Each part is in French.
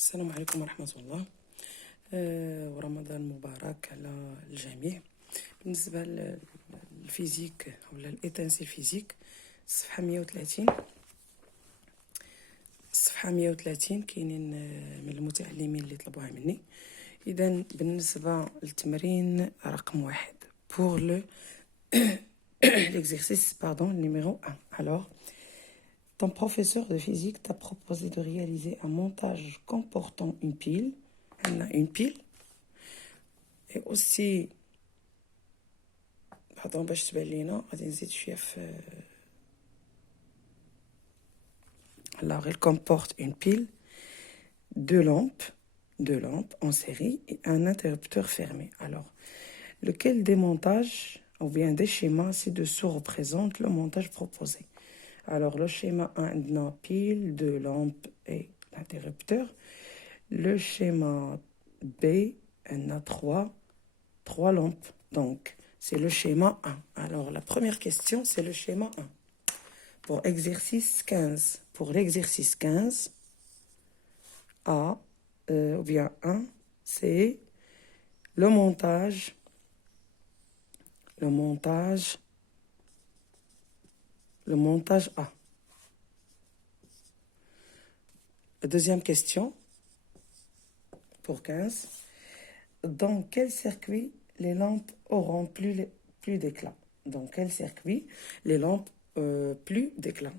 السلام عليكم ورحمة الله. ورمضان مبارك على الجميع. بالنسبة للفيزيك ولا الإيتانسي الفيزيك الصفحة 130 كاينين من المتعلمين اللي طلبوها مني. إذا بالنسبة للتمرين رقم 1 pour l'exercice numéro 1. Alors, ton professeur de physique t'a proposé de réaliser un montage comportant une pile. On a une pile. Et aussi, باش تبان لينا غادي نزيد شويه في. Alors, elle comporte une pile, deux lampes en série et un interrupteur fermé. Alors, lequel des montages ou bien des schémas ci-dessous représente le montage proposé? Alors, le schéma 1 a une pile, deux lampes et l'interrupteur. Le schéma B en a trois lampes. Donc, c'est le schéma 1. Alors, la première question, c'est le schéma 1. Pour exercice 15. Pour l'exercice 15, A, ou bien 1, c'est le montage A. La deuxième question, pour 15, dans quel circuit les lampes auront plus d'éclat? Dans quel circuit les lampes plus d'éclat?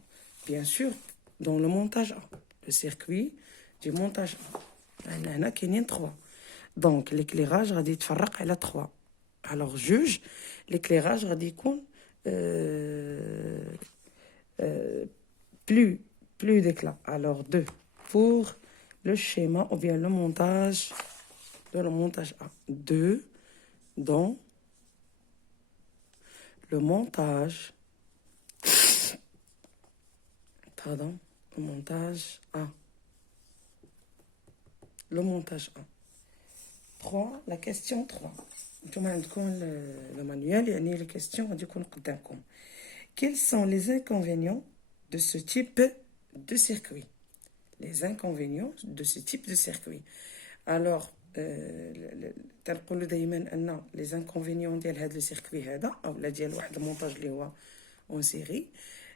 Bien sûr, dans le montage A, le circuit du montage A. Il y a 3. Donc, l'éclairage غادي يتفرق على 3. Alors, juge, l'éclairage غادي يكون plus d'éclat. Alors, 2 pour le schéma ou bien le montage A. 2 dans le montage A. Le montage A. 3, la question 3. نتوما عندكم le manuel, يعني les questions غادي يكون قدامكم. Quels sont les inconvénients de ce type de circuit? Les inconvénients de ce type de circuit. Alors, تنقولوا دائما ان les inconvénients ديال هذا السيركوي هذا اولا ديال واحد المونتاج اللي هو اون سيري،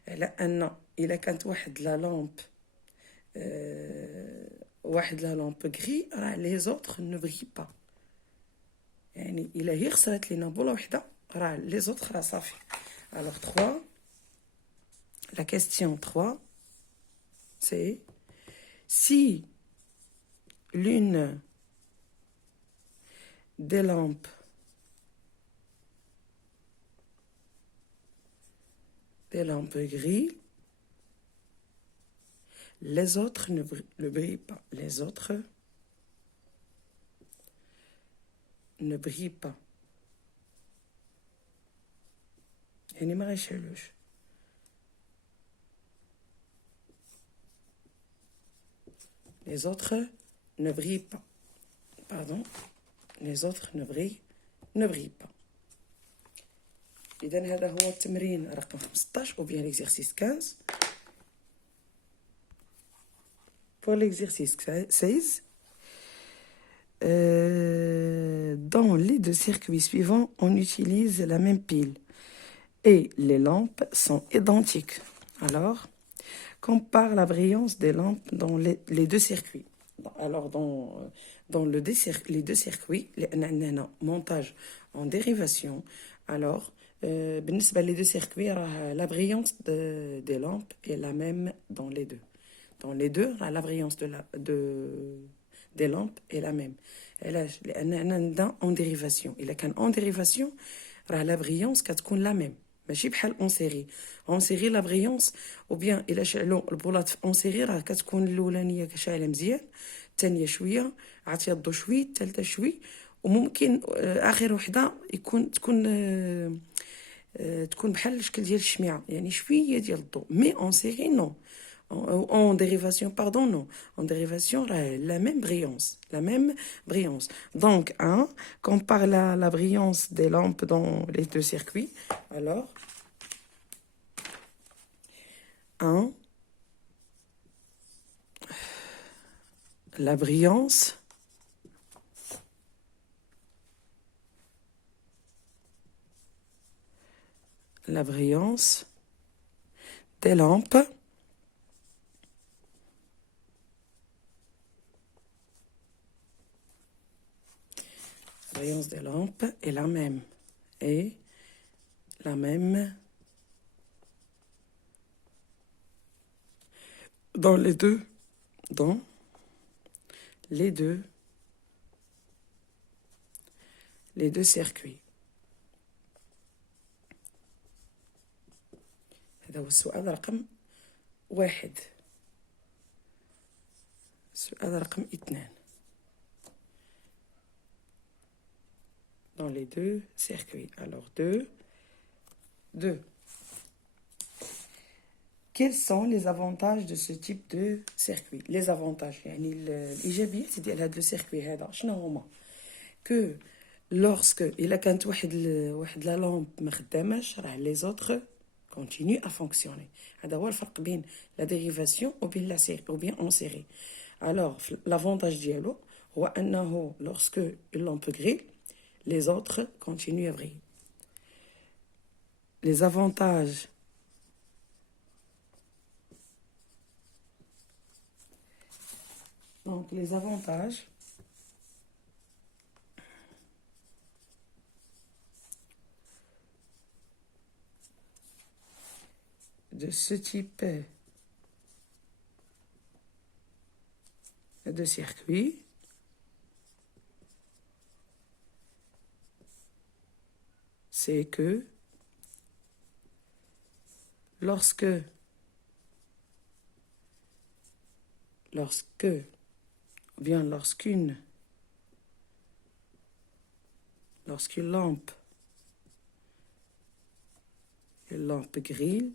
على ان الا كانت واحد لا لامب غري راه لي زوتر نو بري با، يعني الا هي خسرت لينا بوله وحده راه لي زوتر راه صافي. Alors 3, la question 3, c'est si l'une des lampes gris, les autres ne brillent pas. Les autres ne brillent pas. يعني ما غيشعلوش. Les autres ne brillent pas. Pardon. Les autres ne brillent pas. إذن هذا هو التمرين رقم 15 ou bien l'exercice 15. Pour l'exercice 16, dans les deux circuits suivants, on utilise la même pile et les lampes sont identiques. Alors, compare la brillance des lampes dans les deux circuits. Alors, dans les deux circuits, montage en dérivation. Alors, بالنسبة les deux circuits, la brillance des lampes est la même dans les deux. Dans les deux, la brillance des lampes est la même. En dérivation. Il a en dérivation, la brillance كتكون la même. ماشي بحال اون سيري. اون سيري لا بريونس او بيان الا شعلوا البولات في اون سيري راه كتكون الاولانيه شاعله مزيان، الثانيه شويه عطيه الضو شوي، الثالثه شوي، وممكن اخر وحده تكون بحال الشكل ديال الشميعه، يعني شويه ديال الضوء. مي اون سيري نو، en dérivation, pardon, non. En dérivation, la même brillance. Donc, 1, compare la brillance des lampes dans les deux circuits. Alors, 1, la brillance des lampes est la même. Dans les deux circuits. هذا هو السؤال رقم 1. السؤال رقم 2. Dans les deux circuits. Alors, deux. Quels sont les avantages de ce type de circuit? Les avantages, يعني الإيجابيات ديال هذا السيركوي هذا شنو هما؟ que lorsque إلا كانت واحد لا لامب ما خداماش راه les autres continuent à fonctionner. هذا هو الفرق بين la dérivation ou bien en série. Alors, l'avantage ديالو هو أنه lorsque une lampe grille, les autres continuent à briller. Les avantages donc les avantages de ce type de circuit c'est que lorsqu'une lampe grille,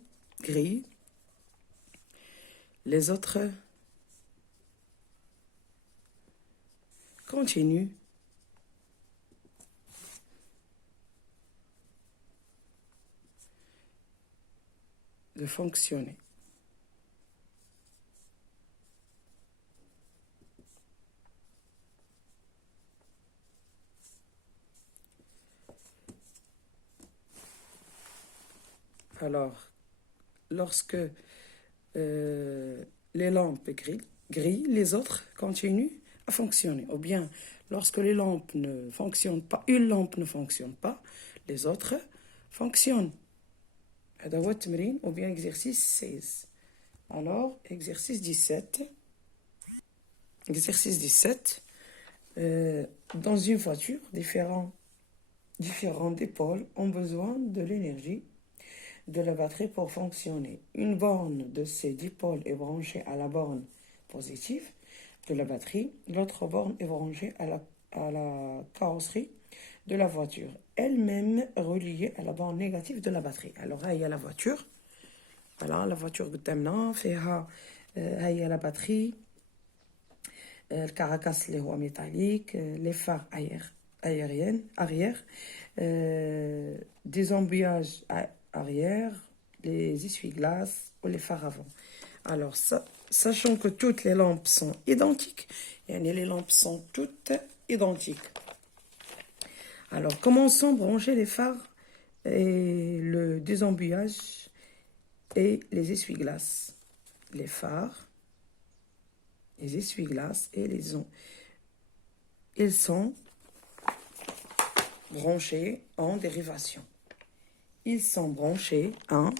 les autres continuent de fonctionner. Alors, lorsque les lampes grillent, les autres continuent à fonctionner. Ou bien, lorsque les lampes ne fonctionnent pas, une lampe ne fonctionne pas, les autres fonctionnent. هذا هو التمرين ou bien exercice 16. Alors, exercice 17. Exercice 17. Dans une voiture, différents dipôles ont besoin de l'énergie de la batterie pour fonctionner. Une borne de ces dipôles est branchée à la borne positive de la batterie. L'autre borne est branchée à la carrosserie de la voiture, elle-même reliée à la borne négative de la batterie. Alors, là, il y a la voiture. Voilà, la voiture قدامنا فيها هي la batterie, le caracasse اللي هو métallique, les phares arrière, des embuages arrière, les essuie-glaces ou les phares avant. Alors, sachant que toutes les lampes sont identiques, les lampes sont toutes identiques. Alors, commençons à brancher les phares et le désembuyage et les essuie-glaces. Les phares, les essuie-glaces et ils sont branchés en dérivation. Ils sont branchés en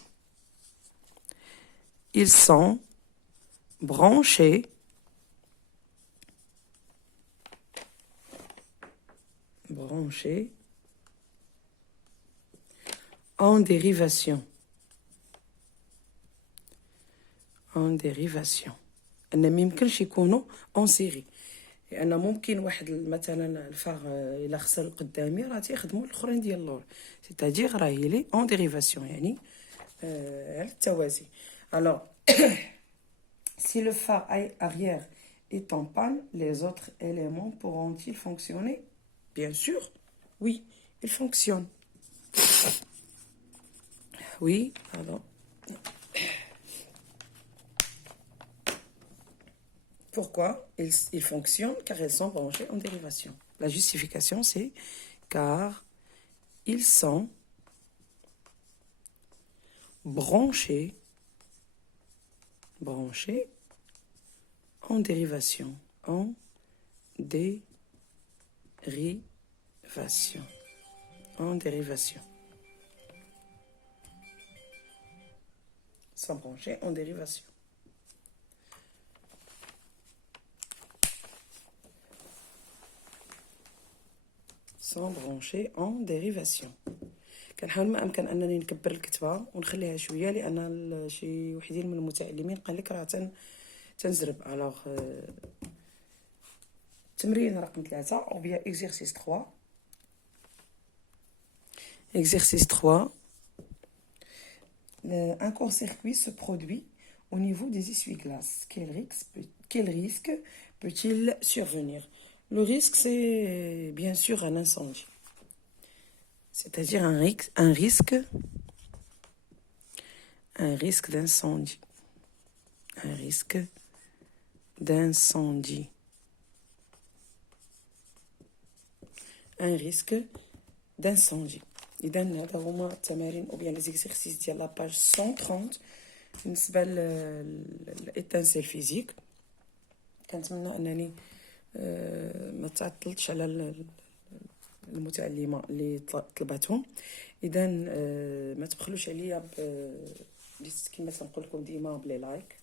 dérivation. أن ما يمكنش يكونوا en série. لأن ممكن واحد مثلا الفار إلا خسر القدامي راه تيخدموا الآخرين ديال اللور. C'est-à-dire راه يلي en dérivation يعني على التوازي. Alors, si le phare arrière est en panne, les autres éléments pourront-ils fonctionner? Bien sûr, oui, ils fonctionnent. Oui, pardon. Pourquoi ils fonctionnent? Car ils sont branchés en dérivation. La justification, c'est car ils sont branchés en dérivation. En dérivation. En dérivation. Sont branchés en dérivation. sont branchés en dérivation. كنحاول ما امكن انني نكبر الكتابه ونخليها شويه لان شي وحدين من المتعلمين قال لك راه تنزرب. الوغ تمرين رقم 3 او بيان exercice 3. Exercice 3. Un court-circuit se produit au niveau des essuie-glaces. Quel risque peut-il survenir? Le risque, c'est bien sûr un incendie. C'est-à-dire un risque d'incendie. Un risque d'incendie. Un risque d'incendie. إذا هذا هما التمارين أو بيان ليزيكسيرسيس ديال لاباج 130 بالنسبة للإتانسيل فيزيك. كنتمنى أنني ما تعطلتش على المتعلمة اللي طلبتهم. إذا ما تبخلوش عليا كما تنقول لكم ديما بلي لايك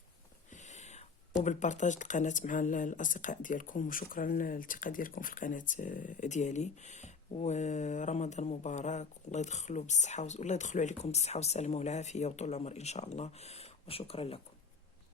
وبالبارطاج القناة مع الأصدقاء ديالكم. وشكرا للثقة ديالكم في القناة ديالي. ورمضان مبارك والله يدخلوا بالصحة والله يدخلوا عليكم بالصحة والسلامة والعافية وطول العمر إن شاء الله. وشكرا لكم.